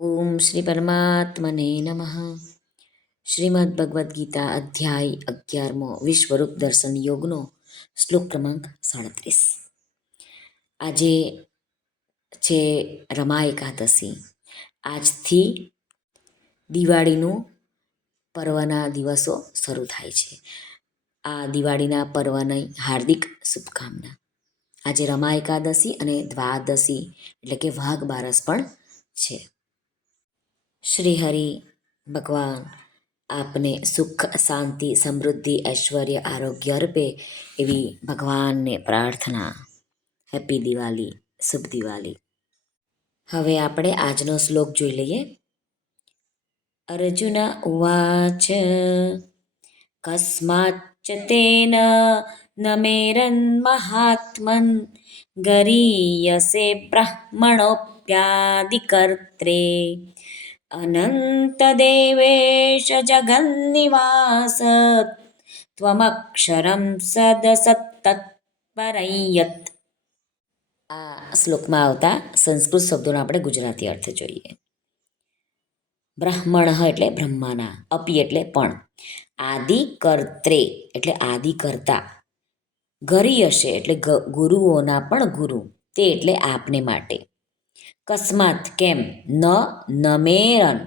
ઓમ શ્રી પરમાત્મને નમઃ શ્રીમદ ભગવદ્ ગીતા અધ્યાય અગિયારમો વિશ્વરૂપ દર્શન યોગનો શ્લોક ક્રમાંક સાડત્રીસ આજે છે રમા એકાદશી આજથી દિવાળીનું પર્વના દિવસો શરૂ થાય છે આ દિવાળીના પર્વની હાર્દિક શુભકામના આજે રમા એકાદશી અને દ્વાદશી એટલે કે વાઘ બારસ પણ છે શ્રી હરિ ભગવાન, આપને સુખ, શાંતિ, સમૃદ્ધિ, ઐશ્વર્ય, આરોગ્ય અર્પે એવી ભગવાનને પ્રાર્થના. હેપી દિવાળી, શુભ દિવાળી. હવે આપણે આજનો શ્લોક જોઈ લઈએ. અર્જુન ઉવાચ, કસ્માચ્ચ તેન નમેરન મહાત્મન, ગરીયસે બ્રહ્મણોપ્યાદિકર્ત્રે અનંતદેવેશ જગન્નિવાસ ત્વમક્ષરં સદસત્તત્પરયત આ શ્લોકમાં આવતા સંસ્કૃત શબ્દોનો આપણે ગુજરાતી અર્થ જોઈએ. બ્રાહ્મણ એટલે બ્રહ્માના, અપી એટલે પણ. આદિ કર્ત્રે એટલે આદિ કરતા ગરી હશે એટલે ગુરુઓના પણ ગુરુ. તે એટલે આપને માટે. કસ્માત કેમ? ન નમેરન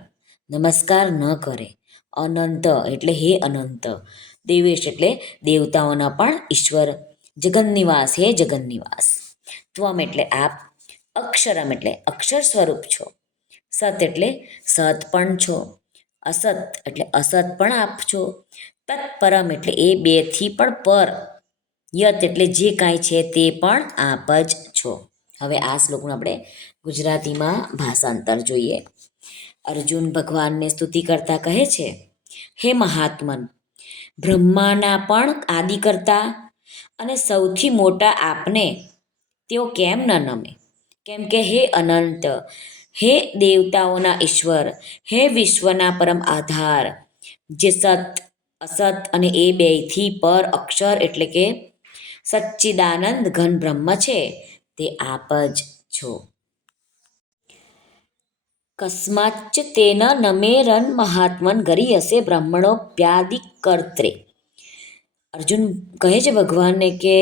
નમસ્કાર ન કરે. અનંત એટલે હે અનંત. દેવેશ એટલે દેવતાઓના પણ ઈશ્વર. જગન્નિવાસ, હે જગન્નિવાસ. ત્વમ એટલે આપ. અક્ષરમ એટલે અક્ષર સ્વરૂપ છો. સત એટલે સત પણ છો. અસત એટલે અસત પણ આપ છો. તત્પરમ એટલે એ બેથી પણ પર. યત એટલે જે કાંઈ છે તે પણ આપ જ છો. હવે આ શ્લોકનું આપણે ગુજરાતીમાં ભાષાંતર જોઈએ. અર્જુન ભગવાનને સ્તુતિ કરતા કહે છે, હે મહાત્મન, બ્રહ્માના પણ આદિ કરતા અને સૌથી મોટા આપને તેઓ કેમ ન નમે? કેમ કે હે અનંત, હે દેવતાઓના ઈશ્વર, હે વિશ્વના પરમ આધાર, જે સત, અસત અને એ બેથી પર અક્ષર એટલે કે સચ્ચિદાનંદ ઘન બ્રહ્મ છે, તે આપ જ છો. કસ્માચ્ચ તેના નમેરન મહાત્મન ગરી હશે બ્રાહ્મણોપ્યાદિ કર્ત્રે અર્જુન કહે છે ભગવાનને કે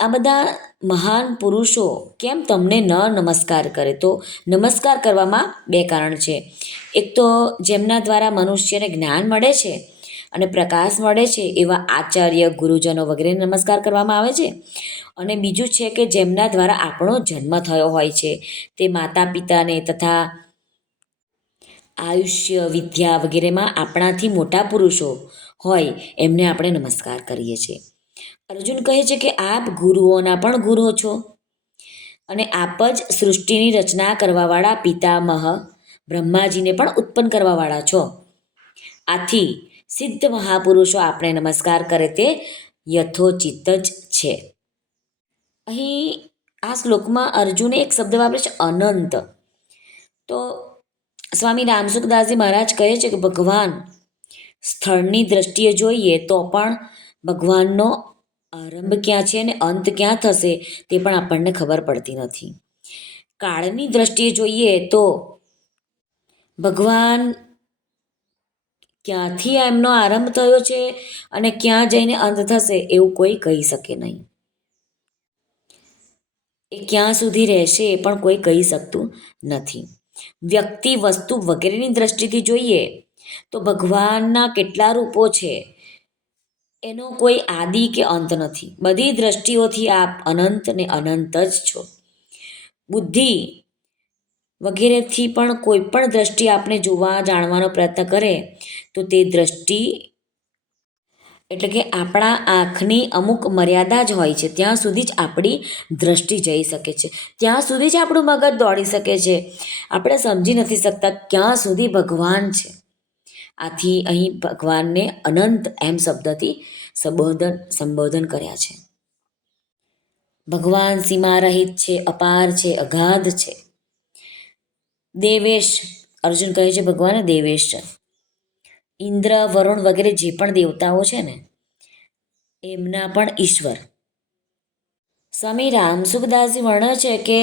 આ બધા મહાન પુરુષો કેમ તમને ન નમસ્કાર કરે? તો નમસ્કાર કરવામાં બે કારણ છે. એક તો જેમના દ્વારા મનુષ્યને જ્ઞાન મળે છે અને પ્રકાશ મળે છે એવા આચાર્ય, ગુરુજનો વગેરે નમસ્કાર કરવામાં આવે છે. અને બીજું છે કે જેમના દ્વારા આપણો જન્મ થયો હોય છે, તે માતા પિતાને તથા આયુષ્ય, વિદ્યા વગેરેમાં આપણાથી મોટા પુરુષો હોય, એમને આપણે નમસ્કાર કરીએ છીએ. અર્જુન કહે છે કે આપ ગુરુઓના પણ ગુરુ છો. અને આપ જ સૃષ્ટિની રચના કરવાવાળા પિતામહ બ્રહ્માજીને પણ ઉત્પન્ન કરવાવાળા છો. આથી સિદ્ધ મહાપુરુષો આપણે નમસ્કાર કરે તે યથોચિત જ છે. અહીં આ શ્લોકમાં અર્જુને એક શબ્દ વાપરે છે, અનંત. તો સ્વામી રામસુખદાસજી મહારાજ કહે છે કે, ભગવાન, સ્થળની દ્રષ્ટિએ જોઈએ તો પણ ભગવાનનો આરંભ ક્યાં છે અને અંત ક્યાં થશે તે પણ આપણને ખબર પડતી નથી. કાળની દ્રષ્ટિએ જોઈએ તો ભગવાન ક્યાંથી એમનો આરંભ થયો છે અને ક્યાં જઈને અંત થશે એવું કોઈ કહી શકે નહીં. એ ક્યાં સુધી રહેશે એ પણ કોઈ કહી શકતું નથી. વ્યક્તિ, વસ્તુ વગેરેની દ્રષ્ટિથી જોઈએ તો ભગવાનના કેટલા રૂપો છે એનો કોઈ આદિ કે અંત નથી. બધી દ્રષ્ટિઓથી આપ અનંત ને અનંત જ છો. બુદ્ધિ વગેરેથી પણ કોઈ પણ દ્રષ્ટિ આપણે જોવા, જાણવાનો પ્રયત્ન કરે, તો તે દ્રષ્ટિ એટલે કે આપણા આંખની અમુક મર્યાદા જ હોય છે. ત્યાં સુધી જ આપણી દ્રષ્ટિ જઈ શકે છે. ત્યાં સુધી જ આપણું મગજ દોડી શકે છે. આપણે સમજી નથી શકતા ક્યાં સુધી ભગવાન છે. આથી અહીં ભગવાનને અનંત એમ શબ્દથી સંબોધન સંબોધન કર્યા છે. ભગવાન સીમા રહિત છે, અપાર છે, અગાધ છે. દેવેશ, અર્જુન કહે છે, ભગવાન દેવેશ છે. ઇન્દ્ર, વરુણ વગેરે જે પણ દેવતાઓ છે ને, એમના પણ ઈશ્વર. સ્વામી રામસુખદાસજી વર્ણવે છે કે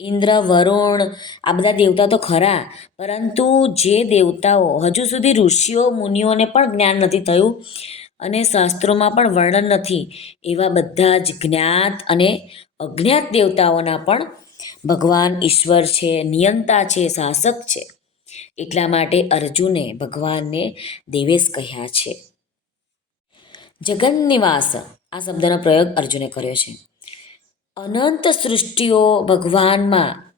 ઇન્દ્ર, વરુણ, આ બધા દેવતા તો ખરા, પરંતુ જે દેવતાઓ, હજુ સુધી ઋષિઓ, મુનિઓને પણ જ્ઞાન નથી થયું અને શાસ્ત્રોમાં પણ વર્ણન નથી, એવા બધા જ જ્ઞાત અને અજ્ઞાત દેવતાઓના પણ ભગવાન ઈશ્વર છે, નિયંતા છે, શાસક છે. એટલા માટે અર્જુને ભગવાનને દેવેશ કહ્યા છે. જગન નિવાસ આ શબ્દનો પ્રયોગ અર્જુને કર્યો છે. અનંત સૃષ્ટિઓ ભગવાનમાં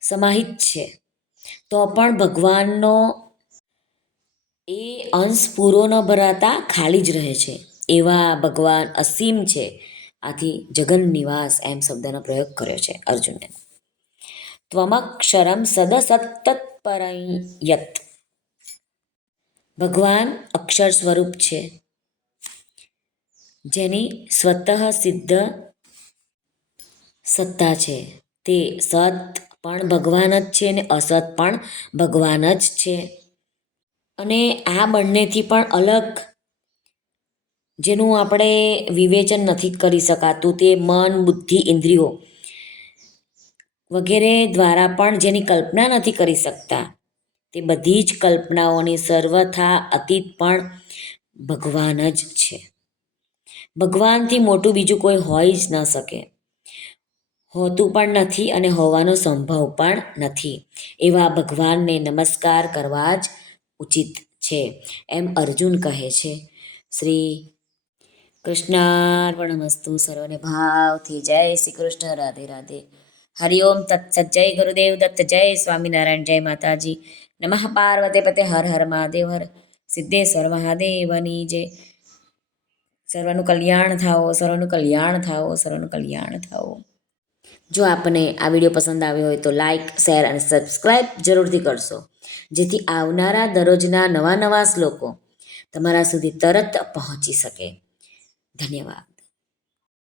સમાહિત છે. તો પણ ભગવાનનો એ અંશ પૂરો ન ભરાતા ખાલી જ રહે છે. એવા ભગવાન અસીમ છે. આથી જગન નિવાસ એમ શબ્દનો પ્રયોગ કર્યો છે અર્જુને ત્વમક્ષરમ સદસત્તત્પરયત ભગવાન અક્ષર સ્વરૂપ છે જેની સ્વતઃ સિદ્ધ સત્તા છે તે સત પણ ભગવાન જ છે ને અસત પણ ભગવાન જ છે અને આ બંનેથી પણ અલગ જેનું આપણે વિવેચન નથી કરી શકાતું, તે મન, બુદ્ધિ, ઇન્દ્રિયો વગેરે દ્વારા પણ જેની કલ્પના નથી કરી શકતા. તે બધી જ કલ્પનાઓની સર્વથા અતીત પણ ભગવાન જ છે. ભગવાનથી મોટું બીજું કોઈ હોઈ જ ન શકે. હોતું પણ નથી અને હોવાનો સંભવ પણ નથી. એવા ભગવાનને નમસ્કાર કરવા જ ઉચિત છે, એમ અર્જુન કહે છે. શ્રી કૃષ્ણાર્પણમસ્તુ, સર્વને ભાવથી જય શ્રી કૃષ્ણ. રાધે રાધે. હરિઓમ તત્સત જય ગુરુદેવ દત્ત જય સ્વામિનારાયણ જય માતાજી નમઃ પાર્વતે પતે હર હર મહાદેવ હર સિદ્ધેશ્વર મહાદેવની જય સર્વનું કલ્યાણ થાઓ સર્વનું કલ્યાણ થાઓ સર્વનું કલ્યાણ થાઓ જો આપને આ વીડિયો પસંદ આવ્યો હોય તો લાઇક શેર અને સબસ્ક્રાઈબ જરૂરથી કરશો, જેથી આવનારા દરરોજના નવા નવા શ્લોકો તમારા સુધી તરત પહોંચી શકે. ધન્યવાદ.